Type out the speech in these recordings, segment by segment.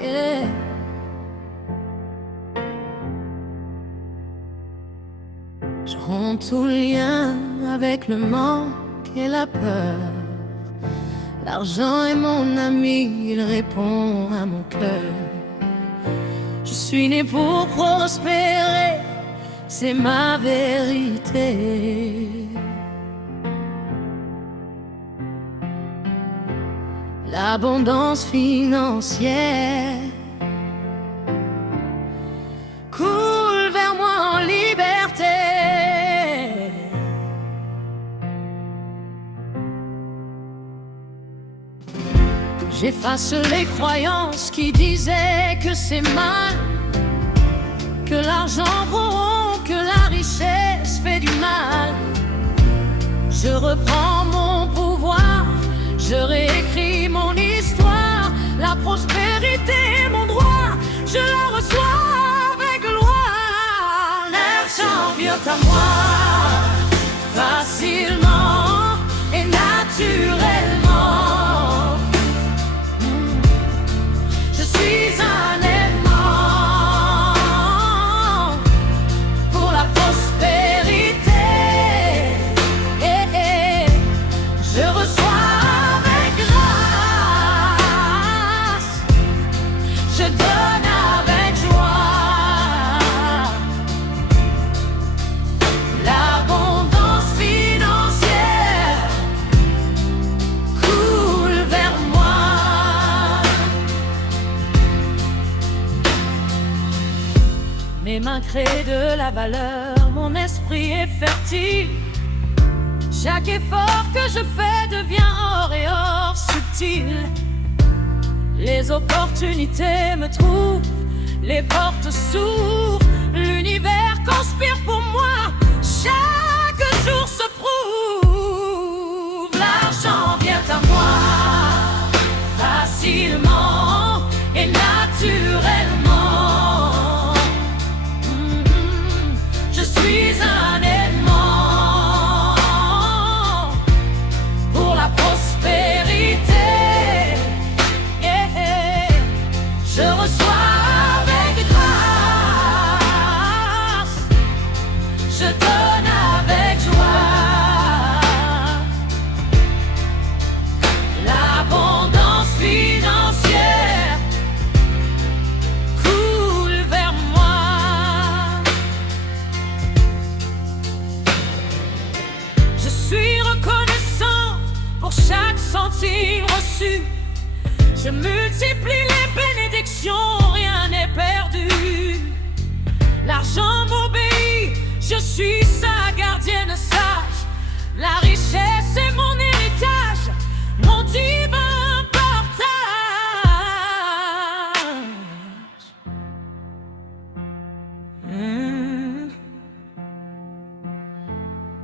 Yeah. Je romps tout lien avec le manque et la peur. L'argent est mon ami, il répond à mon cœur. Je suis né pour prospérer, c'est ma vérité. L'abondance financière coule vers moi en liberté. J'efface les croyances qui disaient que c'est mal, que l'argent corrompt, que la richesse fait du mal. Je reprends mon pouvoir, je réécris mon histoire. La prospérité est mon droit, je la reçois avec gloire. L'argent vient à moi facilement et naturellement. Je suis un aimant pour la prospérité. Je reçois avec grâce, je donne avec joie. L'abondance financière coule vers moi. Mes mains créent de la valeur, mon esprit est fertile. Chaque effort que je fais devient or et or subtil. Les opportunités me trouvent, les portes s'ouvrent. L'univers conspire pour moi, chaque jour se prouve. L'argent vient à moi facilement et naturellement. Je suis un aimant pour la prospérité. Je reçois avec grâce, je donne avec joie. L'abondance financière coule vers moi. Je suis reconnaissant pour chaque centime reçu. Je multiplie les bénédictions, rien n'est perdu. L'argent m'obéit, je suis sa gardienne sage. La richesse est mon héritage, mon divin partage.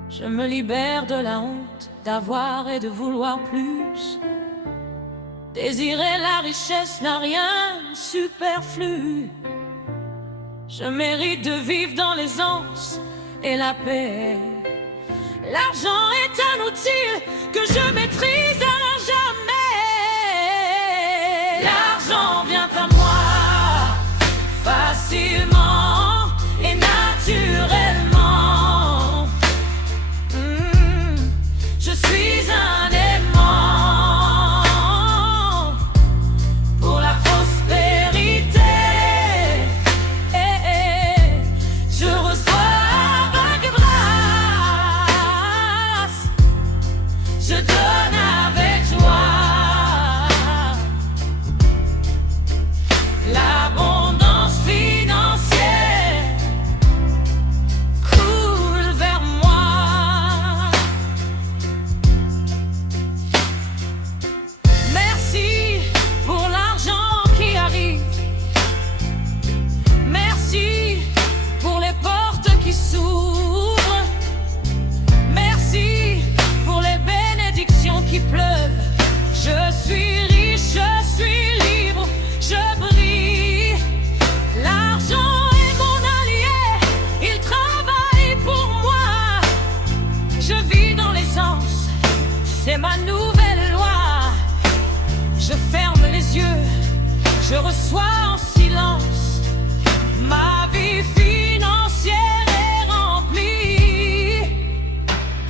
Je me libère de la honte d'avoir et de vouloir plus. Désirer la richesse n'a rien de superflu. Je mérite de vivre dans l'aisance et la paix. L'argent est un outil que je maîtrise à jamais. L'argent vient à moi facilement et naturellement. Je suis un aimant pour la prospérité. Je reçois avec grâce, je donne avec joie. L'abondance financière Je reçois en silence. Ma vie financière est remplie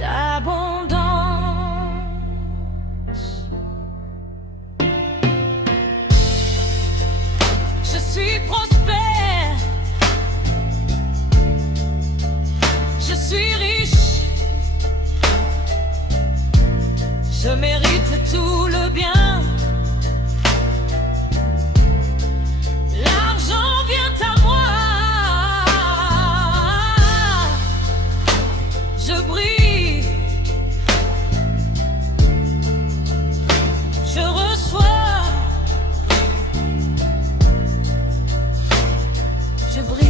d'abondance. Je suis prospère. Je suis riche. Je mérite tout le bien. L'argent vient à moi. Je brille. Je reçois. Je brille.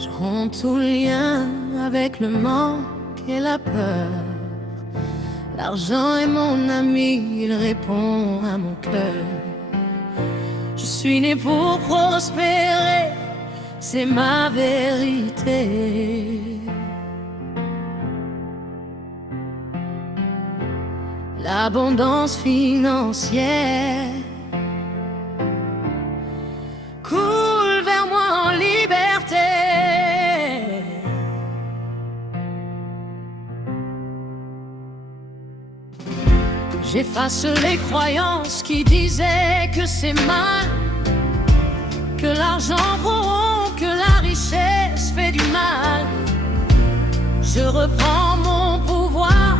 Je romps tout lien avec le manque et la peur. L'argent est mon ami, il répond à mon cœur. Je suis né pour prospérer, c'est ma vérité. L'abondance financière coule vers moi en liberté. J'efface les croyances qui disaient que c'est mal, que l'argent corrompt, que la richesse fait du mal. Je reprends mon pouvoir,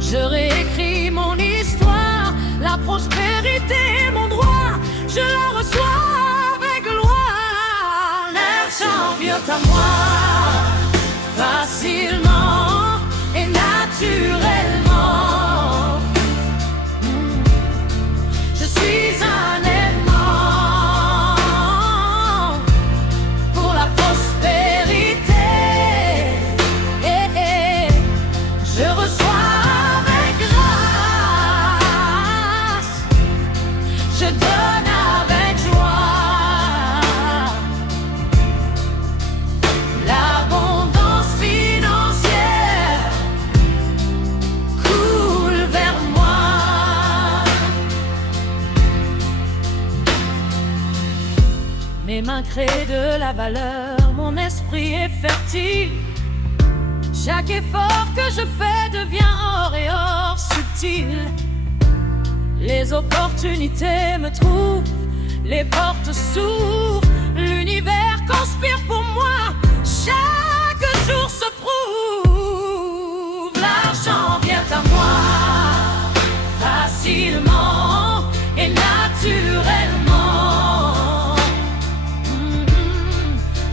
je réécris mon histoire. La prospérité est mon droit, je la reçois avec gloire. L'argent vient à moi facilement et naturellement. Je suis un aimant pour la prospérité. Je reçois avec grâce, je donne avec joie. L'abondance financière coule vers moi. Mes mains créent de la valeur, mon esprit est fertile. Chaque effort que je fais devient or et or subtil. Les opportunités me trouvent, les portes s'ouvrent. L'univers conspire pour moi, chaque jour se prouve. L'argent vient à moi facilement et naturellement.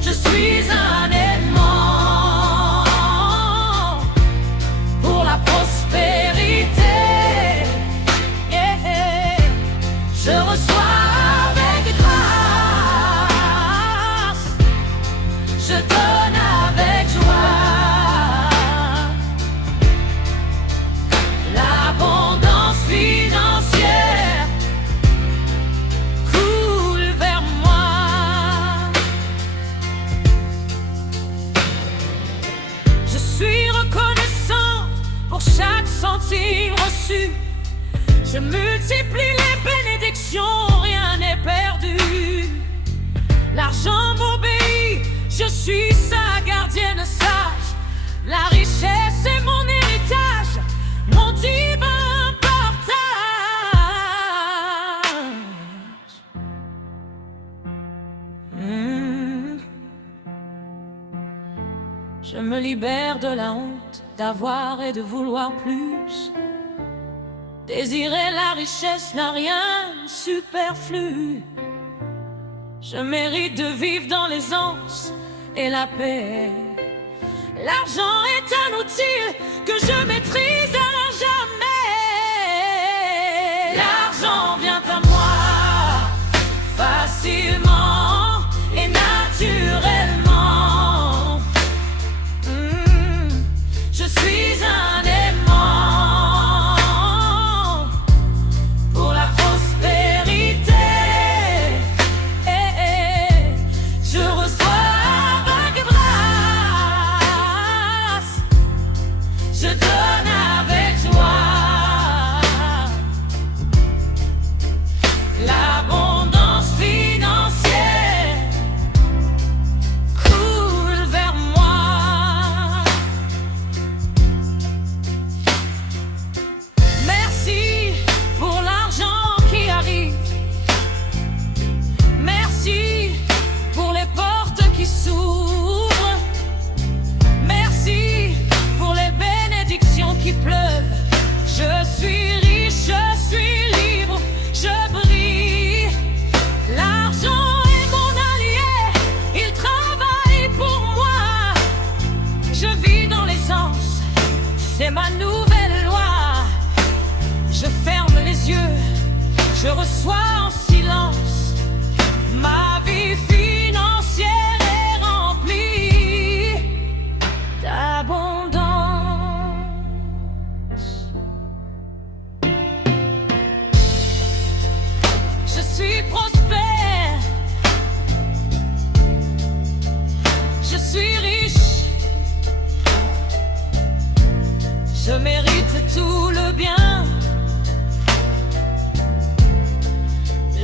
Je suis un aimant pour la prospérité. Je reçois avec grâce, je donne avec joie. L'abondance financière coule vers moi. Je suis reconnaissant pour chaque centime reçu. Je multiplie les bénédictions, rien n'est perdu. L'argent m'obéit, je suis sa gardienne sage. La richesse est mon héritage, mon divin partage. Je me libère de la honte d'avoir et de vouloir plus. Désirer la richesse n'a rien de superflu. Je mérite de vivre dans l'aisance et la paix. L'argent est un outil que je maîtrise à jamais. L'argent vient à moi facilement et naturellement. Je suis un aimant pour la prospérité. Je reçois avec grâce, je donne avec joie. L'abondance financière coule vers moi. Merci pour l'argent qui arrive. Merci pour les portes qui s'ouvrent. Merci pour les bénédictions qui pleuvent. Je suis riche, je suis libre, je brille. L'argent est mon allié, il travaille pour moi. Je vis dans l'aisance, c'est ma nouvelle loi. Je ferme les yeux, je reçois en silence. Ma vie financière est remplie d'abondance. Je suis prospère, je suis riche, je mérite tout le bien.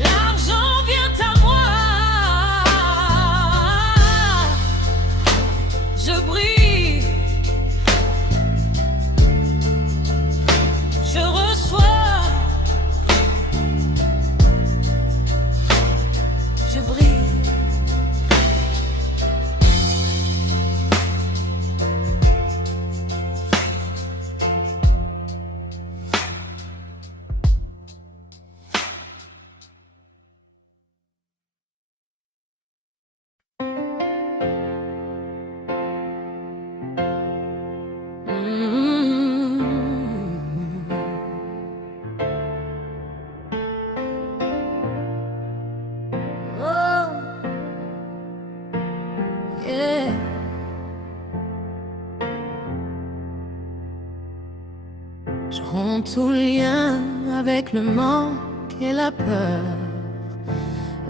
L'argent vient à moi, je brille, je reçois, je brille. Oh, yeah. Je romps tout lien avec le manque et la peur.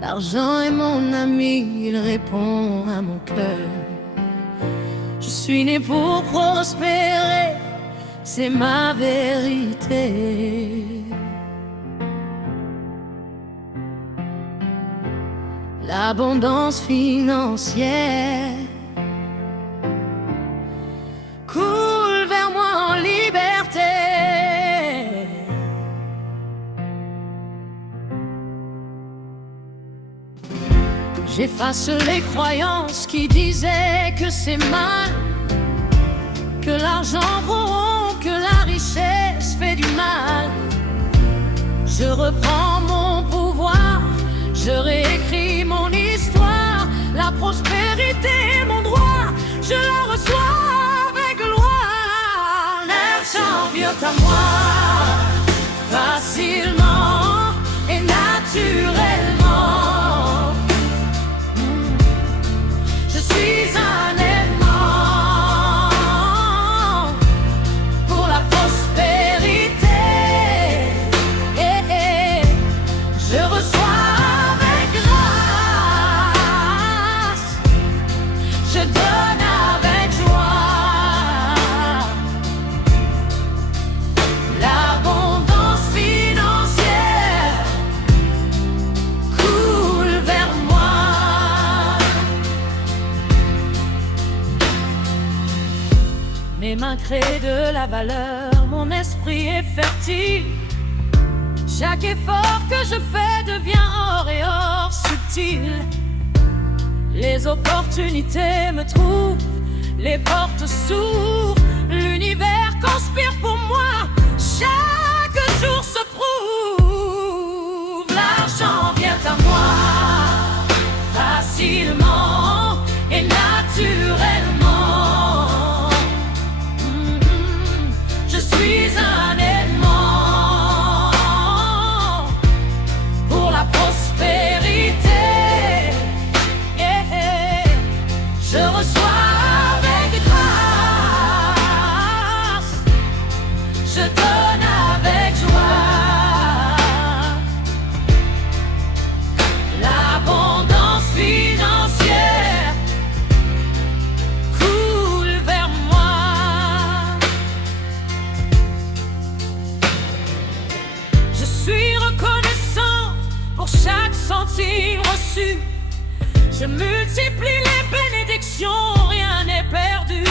L'argent est mon ami, il répond à mon cœur. Je suis né pour prospérer, c'est ma vérité. L'abondance financière coule vers moi en liberté. J'efface les croyances qui disaient que c'est mal, que l'argent corrompt, que la richesse fait du mal. Je reprends mon pouvoir, je réécris mon histoire. La prospérité est mon droit, je la reçois avec gloire. L'argent vient à moi facilement et naturellement. Je suis un aimant pour la prospérité. Je reçois avec grâce, je donne avec joie. L'abondance financière coule vers moi. Mes mains créent de la valeur, mon esprit est fertile. Chaque effort que je fais devient or et or subtil. Les opportunités me trouvent, les portes s'ouvrent. L'univers conspire pour moi, chaque jour se prouve. L'argent vient à moi facilement et naturellement. centime reçu. Je multiplie les bénédictions, rien n'est perdu.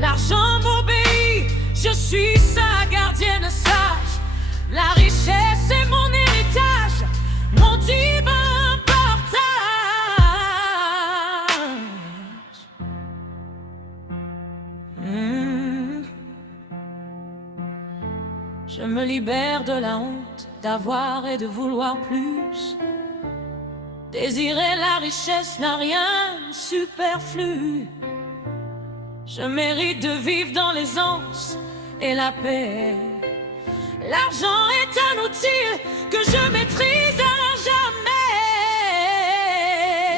L'argent m'obéit, je suis sa gardienne sage. La richesse est mon héritage, mon divin partage. Je me libère de la honte d'avoir et de vouloir plus. Désirer la richesse n'a rien de superflu. Je mérite de vivre dans l'aisance et la paix. L'argent est un outil que je maîtrise à jamais.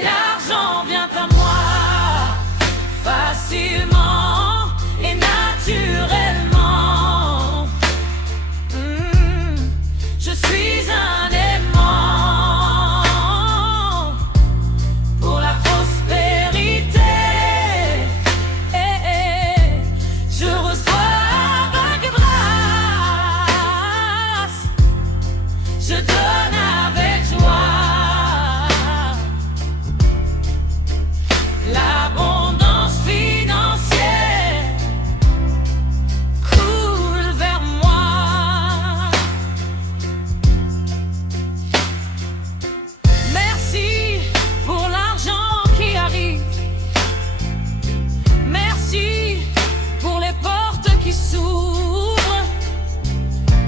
L'argent vient à moi facilement et naturellement. Je suis un aimant pour la prospérité. Je reçois avec grâce, je donne avec joie. L'abondance financière coule vers moi. Merci pour l'argent qui arrive. Merci pour les portes qui s'ouvrent.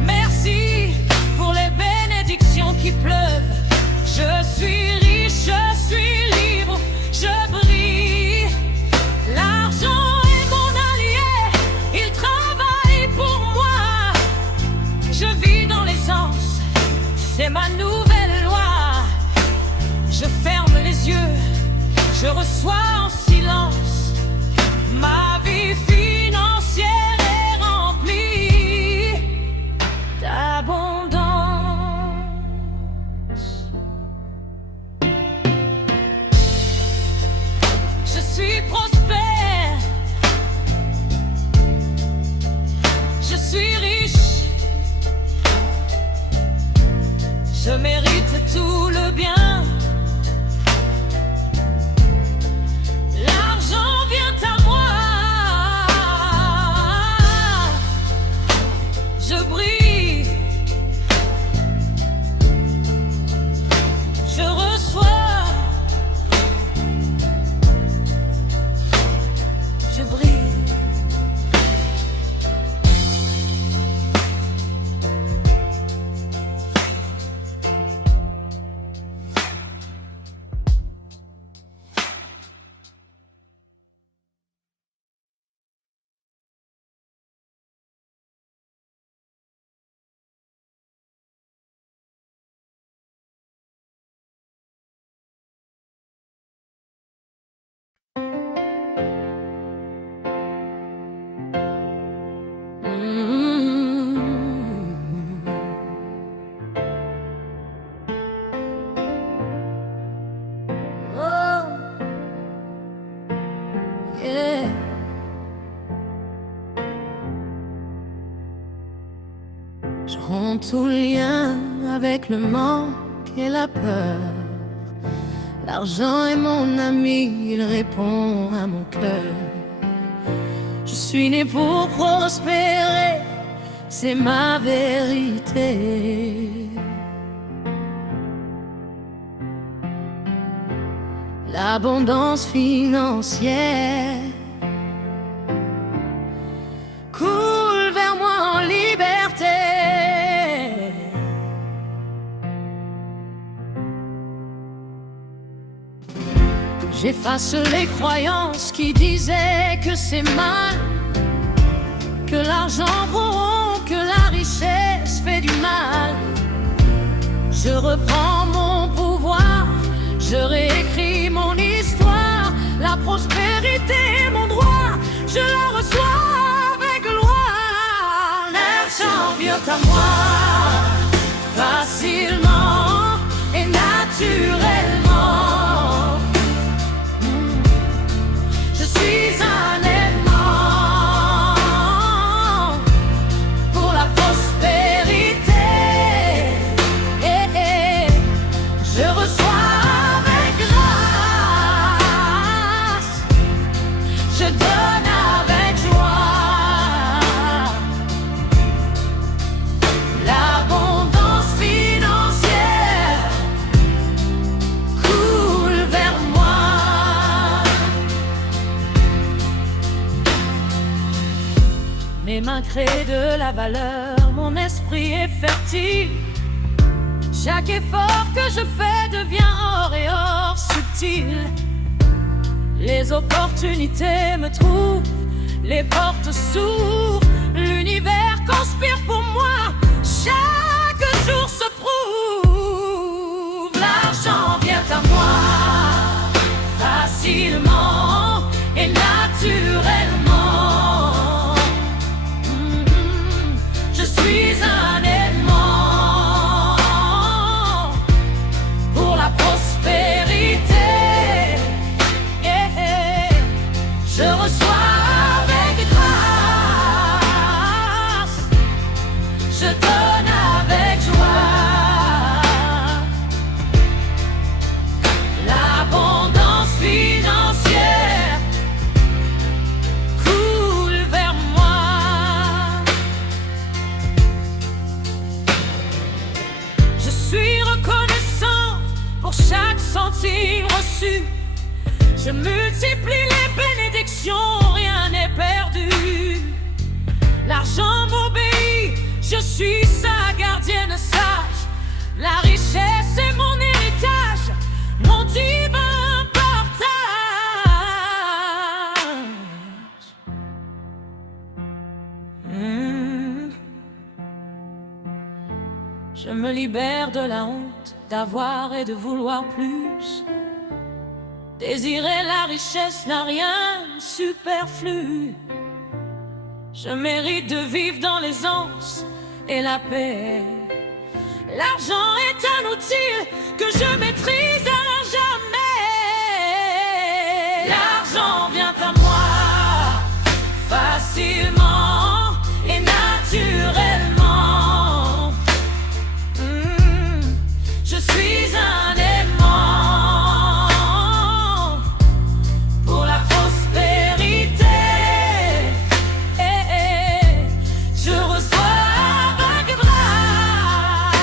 Merci pour les bénédictions qui pleuvent. Je suis riche, je suis libre, je brille. L'argent est mon allié, il travaille pour moi. Je vis dans l'aisance, c'est ma nouvelle loi. Je ferme les yeux, je reçois en silence. Ma vie financière est remplie d'abondance. Je suis prospère, je suis riche, je mérite tout le bien. L'argent vient à moi, je brille, je reçois, je brille. Oh, yeah. Je romps tout lien avec le manque et la peur. L'argent est mon ami, il répond à mon cœur. Je suis né pour prospérer, c'est ma vérité. L'abondance financière coule vers moi en liberté. J'efface les croyances qui disaient que c'est mal, que l'argent corrompt, que la richesse fait du mal. Je reprends mon pouvoir, je réécris mon histoire. La prospérité est mon droit, je la reçois avec gloire. L'argent vient à moi facilement et naturellement. Je suis un aimant pour la prospérité. Mes mains créent de la valeur, mon esprit est fertile. Chaque effort que je fais devient or et or subtil. Les opportunités me trouvent, les portes s'ouvrent, l'univers conspire pour moi, chaque jour se prouve. L'argent vient à moi facilement et naturellement. Je suis un aimant pour la prospérité. Je reçois avec grâce, je donne avec joie. L'abondance financière coule vers moi. Je suis reconnaissant pour chaque centime reçu. Je multiplie les bénédictions, rien n'est perdu. L'argent m'obéit, je suis sa gardienne sage. La richesse est mon héritage, mon divin partage. Je me libère de la honte d'avoir et de vouloir plus. Désirer la richesse n'a rien de superflu. Je mérite de vivre dans l'aisance et la paix. L'argent est un outil que je maîtrise à jamais. L'argent vient à moi facilement et naturellement. Je suis un aimant pour la prospérité. Je reçois avec grâce,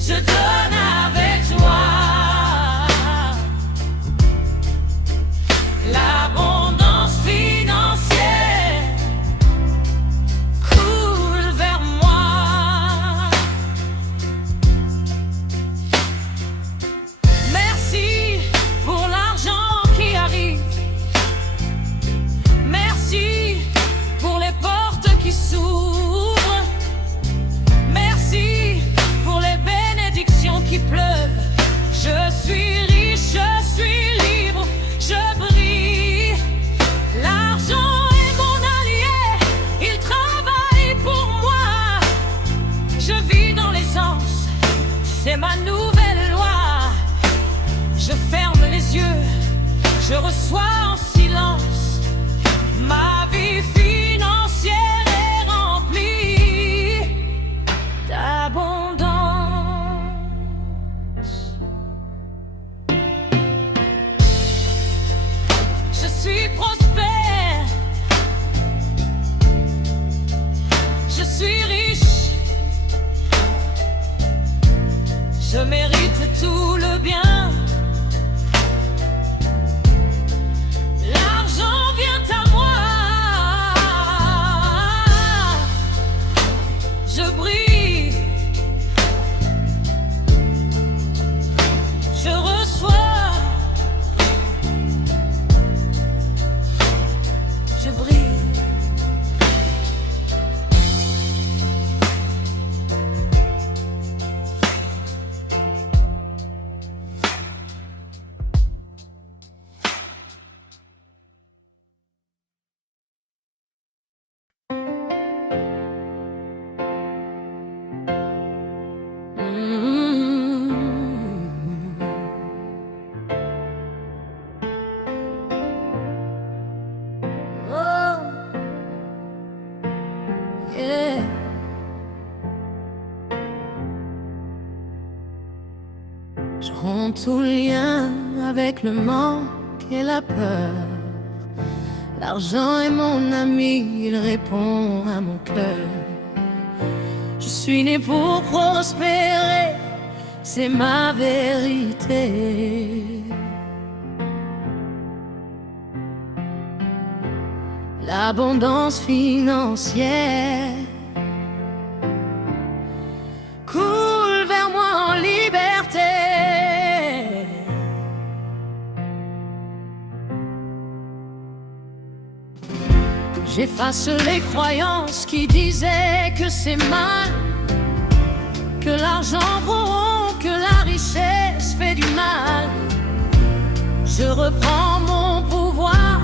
je donne avec joie. L'abondance financière coule vers moi. Merci pour l'argent qui arrive. Merci pour les portes qui s'ouvrent. Merci pour les bénédictions qui pleuvent. Je suis riche, je suis libre, je brille. L'argent est mon allié, il travaille pour moi. Je vis dans l'aisance, c'est ma nouvelle loi. Je ferme les yeux, je reçois en silence. Ma vie financière est remplie d'abondance. Je suis prospère, je suis riche, je mérite tout le bien. L'argent vient à moi, je brille, je reçois, je brille. Oh, yeah. Je romps tout lien avec le manque et la peur. L'argent est mon ami, il répond à mon cœur. Je suis né pour prospérer, c'est ma vérité. L'abondance financière coule vers moi en liberté. J'efface les croyances qui disaient que c'est mal, que l'argent corrompt, que la richesse fait du mal. Je reprends mon pouvoir,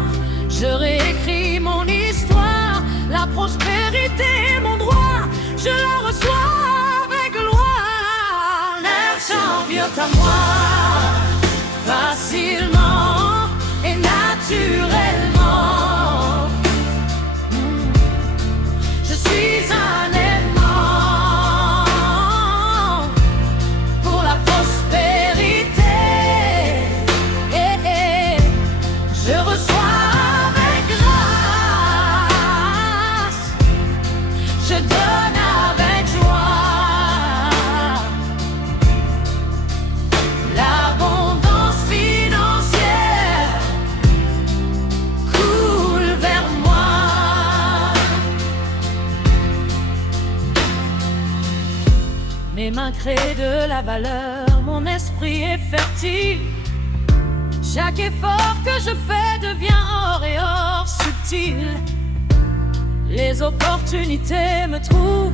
je réécris mon histoire. La prospérité est mon droit, je la reçois avec gloire. L'argent vient à moi facilement et naturellement. Je suis un aimant pour la prospérité. Je reçois avec grâce, je donne avec joie. L'abondance financière coule vers moi. Mes mains créent de la valeur, mon esprit est fertile. Chaque effort que je fais devient or et or subtil. Les opportunités me trouvent,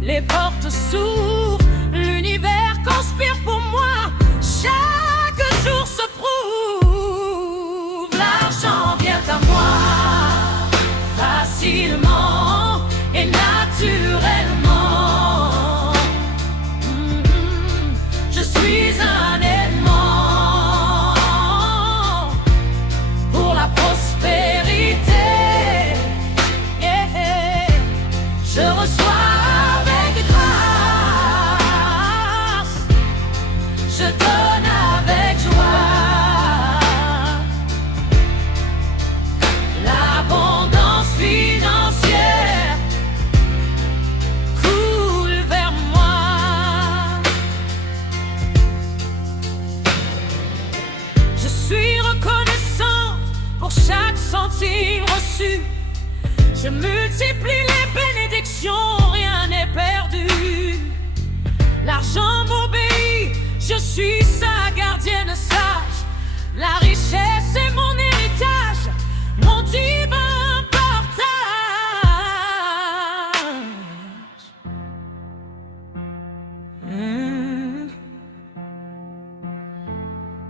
les portes s'ouvrent. L'univers conspire pour moi, chaque jour se prouve. L'argent vient à moi facilement et naturellement. Je suis un aimant pour la prospérité. Je reçois avec grâce, je donne avec joie. L'abondance financière coule vers moi. Je suis reconnaissant pour chaque centime reçu. Je multiplie les bénédictions, rien n'est perdu. L'argent m'obéit, je suis sa gardienne sage. La richesse est mon héritage, mon divin partage.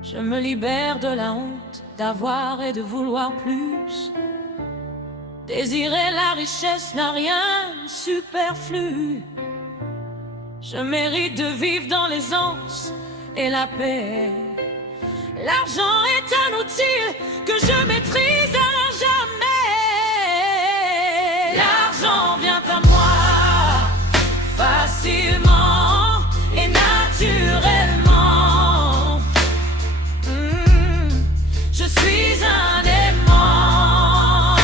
Je me libère de la honte d'avoir et de vouloir plus. Désirer la richesse n'a rien de superflu. Je mérite de vivre dans l'aisance et la paix. L'argent est un outil que je maîtrise à jamais. L'argent vient à moi facilement et naturellement. Je suis un aimant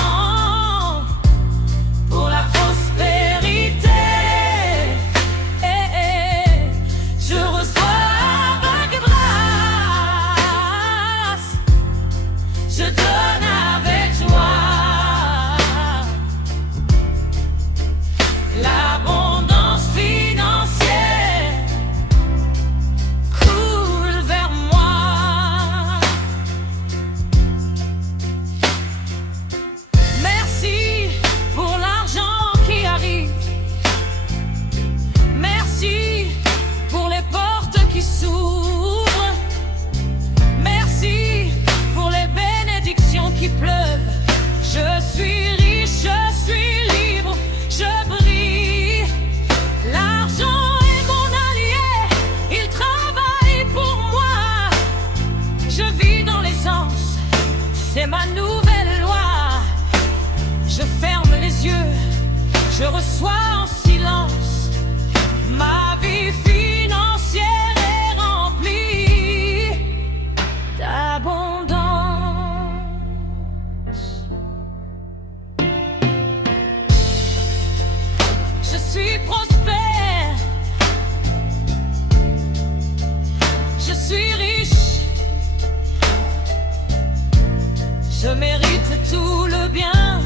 pour la prospérité. Je reçois avec grâce, je donne avec joie. L'abondance financière coule vers moi. Merci pour l'argent qui arrive. Merci pour les portes qui s'ouvrent. Merci pour les bénédictions qui pleuvent. Je suis riche, je suis libre, je brille. L'argent est mon allié, il travaille pour moi. Je vis dans l'aisance, c'est ma nouvelle loi. Je ferme les yeux, je reçois en silence. Ma vie financière est remplie d'abondance. Je suis prospère, je suis riche, je mérite tout le bien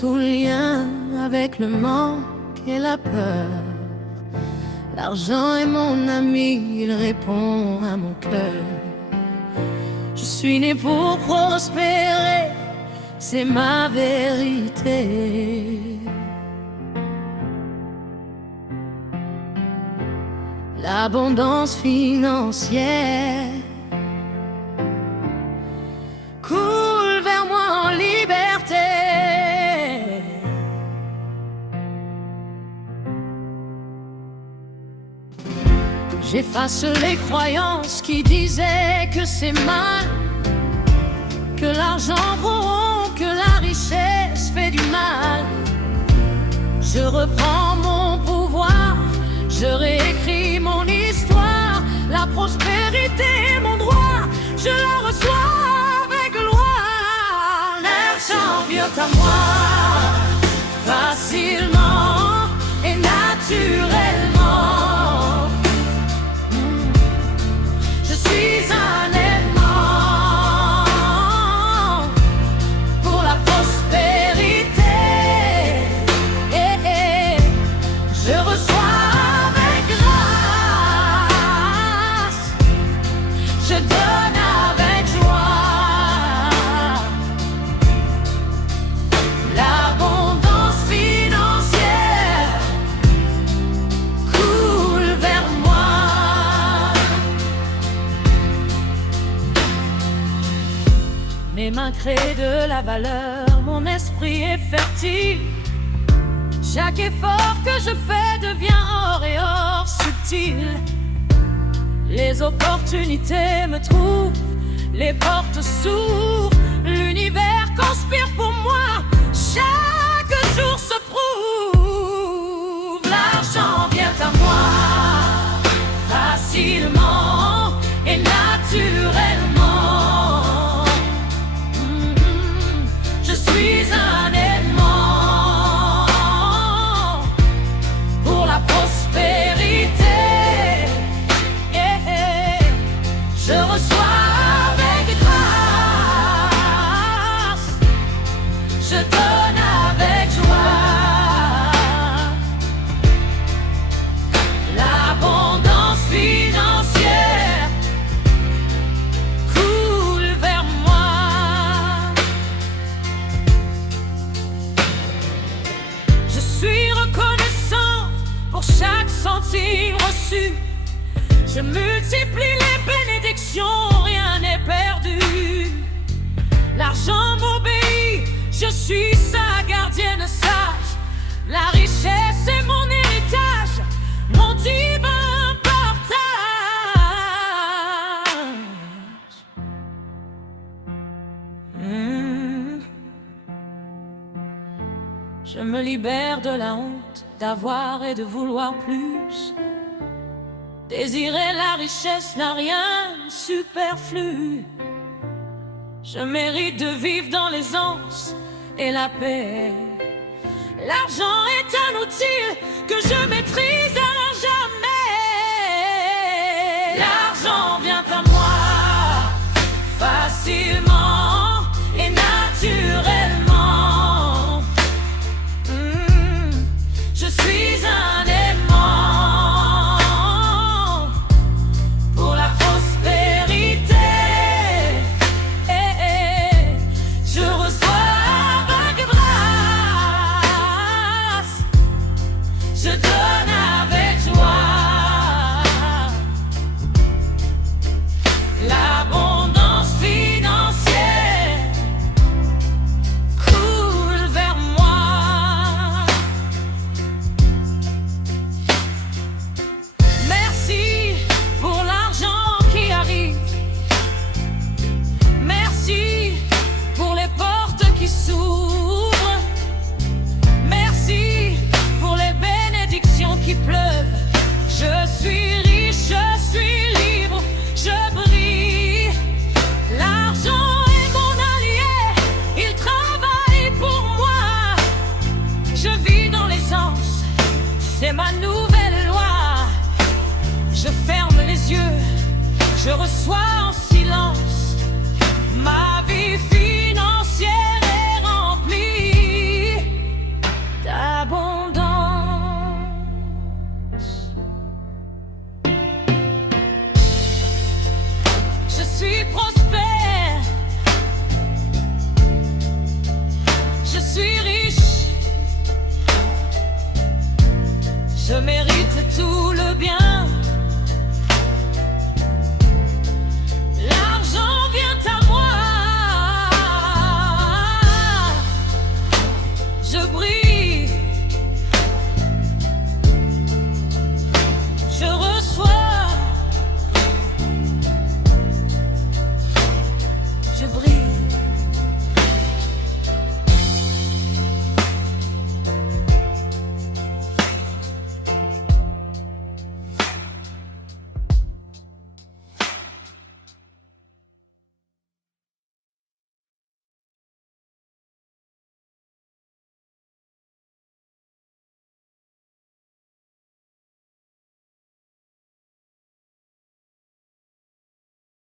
tout lien avec le manque et la peur. L'argent est mon ami, il répond à mon cœur. Je suis né pour prospérer, c'est ma vérité. L'abondance financière coule vers moi en liberté. J'efface les croyances qui disaient que c'est mal, que l'argent corrompt, que la richesse fait du mal. Je reprends mon pouvoir, je réécris mon histoire. La prospérité est mon droit, je la reçois avec gloire. L'argent vient à moi facilement et naturellement. Je suis un aimant pour la prospérité. Je reçois avec grâce, je donne avec joie. L'abondance financière coule vers moi. Mes mains créent de la valeur, mon esprit est fertile. Chaque effort que je fais devient or et or subtil. Les opportunités me trouvent, les portes s'ouvrent. L'univers conspire pour moi, chaque jour se prouve. L'argent vient à moi facilement et naturellement. Je suis un aimant pour la prospérité. Je reçois avec grâce, je donne avec joie. L'abondance financière coule vers moi. Je suis reconnaissant pour chaque centime reçu. Je multiplie les bénédictions, rien n'est perdu. L'argent m'obéit, je suis sa gardienne sage. La richesse est mon héritage, mon divin partage. Je me libère de la honte d'avoir et de vouloir plus. Désirer la richesse n'a rien de superflu. Je mérite de vivre dans l'aisance et la paix. L'argent est un outil que je maîtrise à jamais. L'argent vient à moi facilement et naturellement. Je suis un aimant pour la prospérité. Je reçois avec grâce, je donne avec joie. L'abondance financière coule vers moi. Merci pour l'argent qui arrive. Merci pour les portes qui s'ouvrent. Merci pour les bénédictions qui pleuvent. Je suis riche, je suis libre, je brille. L'argent est mon allié, il travaille pour moi. Je vis dans l'aisance, c'est ma nouvelle loi. Je ferme les yeux, je reçois en silence. Ma vie financière est remplie. je mérite tout.